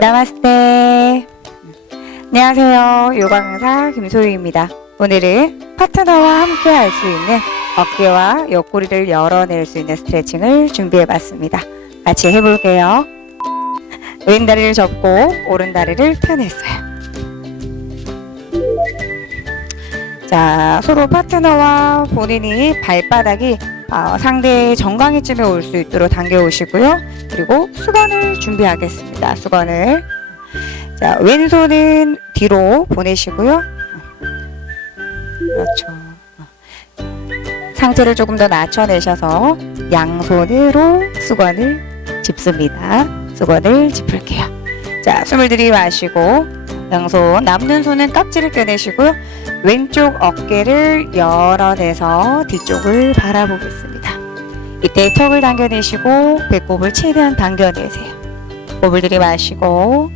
나마스테. 안녕하세요. 요가 강사 김소희입니다. 오늘은 파트너와 함께 할 수 있는 어깨와 옆구리를 열어낼 수 있는 스트레칭을 준비해 봤습니다. 같이 해볼게요. 왼 다리를 접고 오른 다리를 펴냈어요. 자, 서로 파트너와 본인이 발바닥이 어, 상대의 정강이쯤에 올 수 있도록 당겨 오시고요. 그리고 수건을 준비하겠습니다. 수건을. 자, 왼손은 뒤로 보내시고요. 그렇죠. 상체를 조금 더 낮춰내셔서 양손으로 수건을 짚습니다. 수건을 짚을게요. 자, 숨을 들이마시고 양손 남는 손은 깍지를 껴내시고요. 왼쪽 어깨를 열어내서 뒤쪽을 바라보겠습니다. 이때 턱을 당겨내시고 배꼽을 최대한 당겨내세요. 호흡을 들이마시고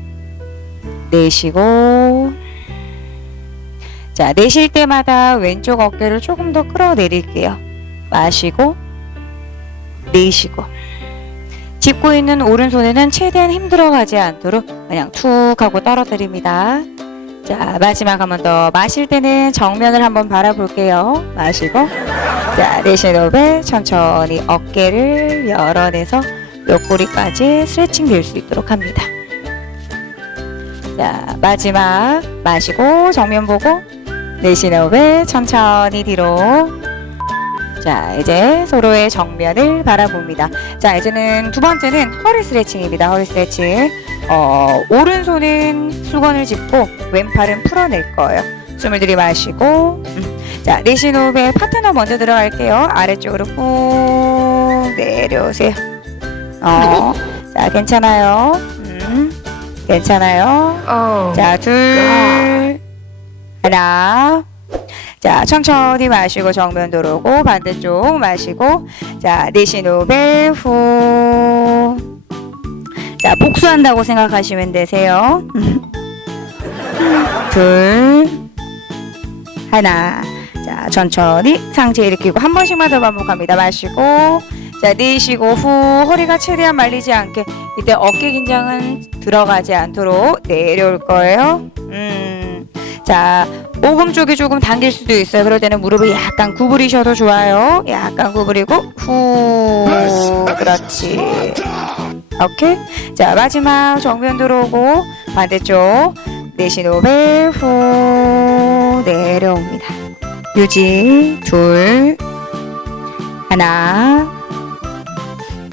내쉬고 자 내쉴 때마다 왼쪽 어깨를 조금 더 끌어내릴게요. 마시고 내쉬고 짚고 있는 오른손에는 최대한 힘들어 가지 않도록 그냥 툭 하고 떨어뜨립니다. 자 마지막 한 번 더 마실 때는 정면을 한번 바라볼게요. 마시고 자 내쉬는 호흡에 천천히 어깨를 열어내서 옆구리까지 스트레칭 될 수 있도록 합니다. 자 마지막 마시고 정면 보고 내쉬는 호흡에 천천히 뒤로 자 이제 서로의 정면을 바라봅니다. 자 이제는 두 번째는 허리 스트레칭입니다. 허리 스트레칭. 어, 오른손은 수건을 짚고 왼팔은 풀어낼 거예요. 숨을 들이마시고 음. 자 내쉬는 호흡에 파트너 먼저 들어갈게요. 아래쪽으로 꾹 내려오세요. 어, 자 괜찮아요. 음, 괜찮아요. Oh. 자, 둘, 하나. 자, 천천히 마시고 정면 들어오고 반대쪽 마시고 자, 내쉬 호흡에 후. 자, 복수한다고 생각하시면 되세요. 둘, 하나. 자, 천천히 상체 일으키고 한 번씩만 더 반복합니다. 마시고 자, 내쉬고 후 허리가 최대한 말리지 않게 이때 어깨 긴장은 들어가지 않도록 내려올 거예요. 음. 자, 오금 쪽이 조금 당길 수도 있어요. 그럴 때는 무릎을 약간 구부리셔도 좋아요. 약간 구부리고 후. 그렇지. 오케이. 자, 마지막 정면 들어오고 반대쪽 내쉬 호흡에 후 내려옵니다. 유지 둘 하나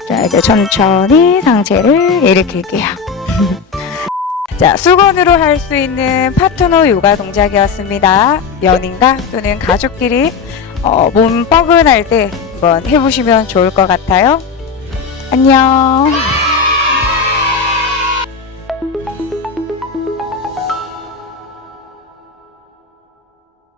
자 이제 천천히 상체를 일으킬게요. 자 수건으로 할 수 있는 파트너 요가 동작이었습니다. 연인과 또는 가족끼리 어, 몸 뻐근할 때 한번 해보시면 좋을 것 같아요. 안녕.